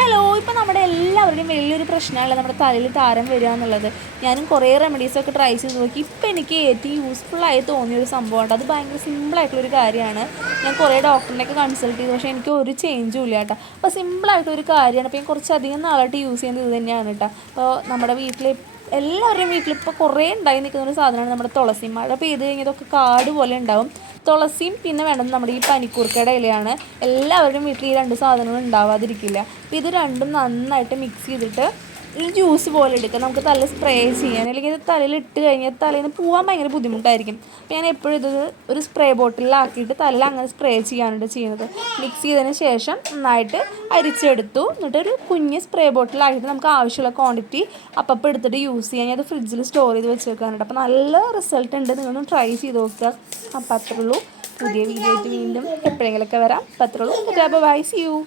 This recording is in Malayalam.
ഹലോ, ഇപ്പോൾ നമ്മുടെ എല്ലാവരുടെയും വലിയൊരു പ്രശ്നമല്ല നമ്മുടെ തലയിൽ താരം വരിക എന്നുള്ളത്. ഞാനും കുറേ റെമഡീസൊക്കെ ട്രൈ ചെയ്ത് നോക്കി. ഇപ്പോൾ എനിക്ക് ഏറ്റവും യൂസ്ഫുള്ളായി തോന്നിയൊരു സംഭവമുണ്ട്. അത് ഭയങ്കര സിമ്പിളായിട്ടുള്ളൊരു കാര്യമാണ്. ഞാൻ കുറേ ഡോക്ടറിനെയൊക്കെ കൺസൾട്ട് ചെയ്തു, പക്ഷേ എനിക്ക് ഒരു ചേഞ്ചും ഇല്ല കേട്ടോ. അപ്പോൾ സിമ്പിളായിട്ടൊരു കാര്യമാണ്. അപ്പോൾ ഞാൻ കുറച്ചധികം നാളായിട്ട് യൂസ് ചെയ്യുന്നത് ഇത് തന്നെയാണ് കേട്ടോ. അപ്പോൾ നമ്മുടെ വീട്ടിൽ എല്ലാവരുടെയും വീട്ടിലിപ്പോൾ കുറേ ഉണ്ടായി നിൽക്കുന്നൊരു സാധനമാണ് നമ്മുടെ തുളസി. മഴ പെയ്ത് കഴിഞ്ഞതൊക്കെ കാട് പോലെ ഉണ്ടാവും. തുളസിയും പിന്നെ വേണ്ടത് നമ്മുടെ ഈ പനിക്കൂർക്കയുടെ ഇലയാണ്. എല്ലാവരുടെയും വീട്ടിൽ ഈ രണ്ട് സാധനങ്ങളും ഉണ്ടാവാതിരിക്കില്ല. അപ്പോൾ ഇത് രണ്ടും നന്നായിട്ട് മിക്സ് ചെയ്തിട്ട് ഈ ജ്യൂസ് പോലെ എടുക്കുക. നമുക്ക് തല സ്പ്രേ ചെയ്യാൻ, അല്ലെങ്കിൽ ഇത് തലയിൽ ഇട്ട് കഴിഞ്ഞാൽ തലേന്ന് പോകാൻ ഭയങ്കര ബുദ്ധിമുട്ടായിരിക്കും. അപ്പോൾ ഞാൻ എപ്പോഴും ഇത് ഒരു സ്പ്രേ ബോട്ടിലാക്കിയിട്ട് തലയിൽ അങ്ങനെ സ്പ്രേ ചെയ്യാനായിട്ട് ചെയ്യുന്നത്. മിക്സ് ചെയ്തതിന് ശേഷം നന്നായിട്ട് അരിച്ചെടുത്തു. എന്നിട്ടൊരു കുഞ്ഞ് സ്പ്രേ ബോട്ടിലാക്കിയിട്ട് നമുക്ക് ആവശ്യമുള്ള ക്വാണ്ടിറ്റി അപ്പം എടുത്തിട്ട് യൂസ് ചെയ്യാൻ. അത് ഫ്രിഡ്ജിൽ സ്റ്റോർ ചെയ്ത് വെച്ചേക്കാനുണ്ട്. അപ്പോൾ നല്ല റിസൾട്ട് ഉണ്ട്. നിങ്ങളൊന്ന് ട്രൈ ചെയ്ത് നോക്കുക. അപ്പം അത്രേ ഉള്ളൂ. പുതിയ വീഡിയോ ആയിട്ട് വീണ്ടും എപ്പോഴെങ്കിലുമൊക്കെ വരാം. അപ്പം അത്രേ ഉള്ളൂ. Bye, see U.